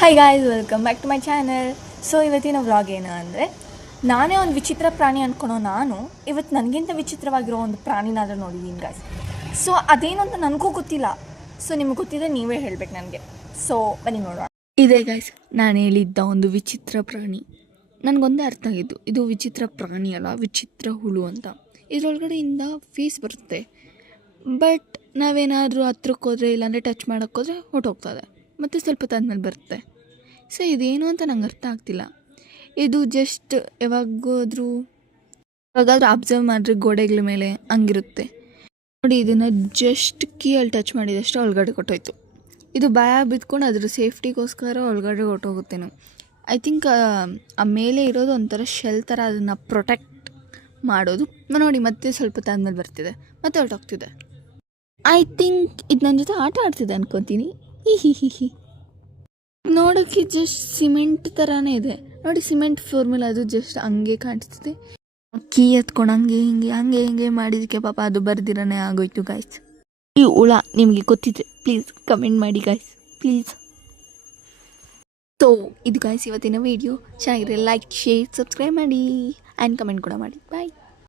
Hi guys, welcome back to my channel. So ಇವತ್ತಿನ vlog ಏನು ಅಂದರೆ, ನಾನೇ ಒಂದು ವಿಚಿತ್ರ ಪ್ರಾಣಿ ಅಂದ್ಕೊಳೋ ನಾನು ಇವತ್ತು ನನಗಿಂತ ವಿಚಿತ್ರವಾಗಿರೋ ಒಂದು ಪ್ರಾಣಿನಾದರೂ ನೋಡಿದ್ದೀನಿ ಗಾಯ್ಸ್. ಸೊ ಅದೇನು ಅಂತ ನನಗೂ ಗೊತ್ತಿಲ್ಲ. ಸೊ ನಿಮ್ಗೆ ಗೊತ್ತಿದೆ, ನೀವೇ ಹೇಳಬೇಕು ನನಗೆ. ಸೊ ಬನ್ನಿ ನೋಡೋಣ. ಇದೇ ಗಾಯ್ಸ್, ನಾನು ಹೇಳಿದ್ದ ಒಂದು ವಿಚಿತ್ರ ಪ್ರಾಣಿ. ನನಗೊಂದೇ ಅರ್ಥ ಆಗಿದ್ದು, ಇದು ವಿಚಿತ್ರ ಪ್ರಾಣಿ ಅಲ್ಲ, ವಿಚಿತ್ರ ಹುಳು ಅಂತ. ಇದರೊಳಗಡೆಯಿಂದ ಫೇಸ್ ಬರುತ್ತೆ, ಬಟ್ ನಾವೇನಾದರೂ ಹತ್ರಕ್ಕೆ ಹೋದರೆ ಇಲ್ಲಾಂದರೆ ಟಚ್ ಮಾಡೋಕ್ಕೋದ್ರೆ ಹೊಟ್ಟೋಗ್ತದೆ, ಮತ್ತು ಸ್ವಲ್ಪ ತಾದ್ಮೇಲೆ ಬರುತ್ತೆ. ಸೊ ಇದೇನು ಅಂತ ನಂಗೆ ಅರ್ಥ ಆಗ್ತಿಲ್ಲ. ಇದು ಜಸ್ಟ್ ಯಾವಾಗಾದರೂ ಅಬ್ಸರ್ವ್ ಮಾಡಿದ್ರೆ ಗೋಡೆಗಳ ಮೇಲೆ ಹಂಗಿರುತ್ತೆ ನೋಡಿ. ಇದನ್ನು ಜಸ್ಟ್ ಕೀಯಲ್ಲಿ ಟಚ್ ಮಾಡಿದಷ್ಟು ಒಳಗಡೆ ಕೊಟ್ಟೋಯ್ತು. ಇದು ಭಯ ಬಿದ್ಕೊಂಡು ಅದ್ರ ಸೇಫ್ಟಿಗೋಸ್ಕರ ಒಳಗಡೆ ಹೊಟ್ಟೋಗುತ್ತೇನೋ. ಐ ಥಿಂಕ್ ಆ ಮೇಲೆ ಇರೋದು ಒಂಥರ ಶೆಲ್ ಥರ, ಅದನ್ನು ಪ್ರೊಟೆಕ್ಟ್ ಮಾಡೋದು ನೋಡಿ. ಮತ್ತೆ ಸ್ವಲ್ಪ ತಾದ್ಮೇಲೆ ಬರ್ತಿದೆ, ಮತ್ತೆ ಹೊರಟೋಗ್ತಿದೆ. ಐ ಥಿಂಕ್ ಇದು ನನ್ನ ಜೊತೆ ಆಟ ಆಡ್ತಿದೆ ಅನ್ಕೊತೀನಿ. ಹಿ ನೋಡೋಕ್ಕೆ ಜಸ್ಟ್ ಸಿಮೆಂಟ್ ಥರನೇ ಇದೆ ನೋಡಿ. ಸಿಮೆಂಟ್ ಫಾರ್ಮುಲಾ ಅದು ಜಸ್ಟ್ ಹಂಗೆ ಕಾಣಿಸ್ತಿದೆ. ಕೀ ಎತ್ಕೊಂಡು ಹಂಗೆ ಹಿಂಗೆ ಮಾಡಿದಕ್ಕೆ ಪಾಪ ಅದು ಬರ್ದಿರನೇ ಆಗೋಯ್ತು ಗಾಯ್ಸ್. ಈ ಹುಳ ನಿಮಗೆ ಗೊತ್ತಿದೆ ಪ್ಲೀಸ್ ಕಮೆಂಟ್ ಮಾಡಿ ಗಾಯ್ಸ್, ಪ್ಲೀಸ್. ಸೊ ಇದು ಗಾಯ್ಸ್ ಇವತ್ತಿನ ವಿಡಿಯೋ. ಚೆನ್ನಾಗಿದ್ರೆ ಲೈಕ್, ಶೇರ್, ಸಬ್ಸ್ಕ್ರೈಬ್ ಮಾಡಿ ಆ್ಯಂಡ್ ಕಮೆಂಟ್ ಕೂಡ ಮಾಡಿ. ಬಾಯ್.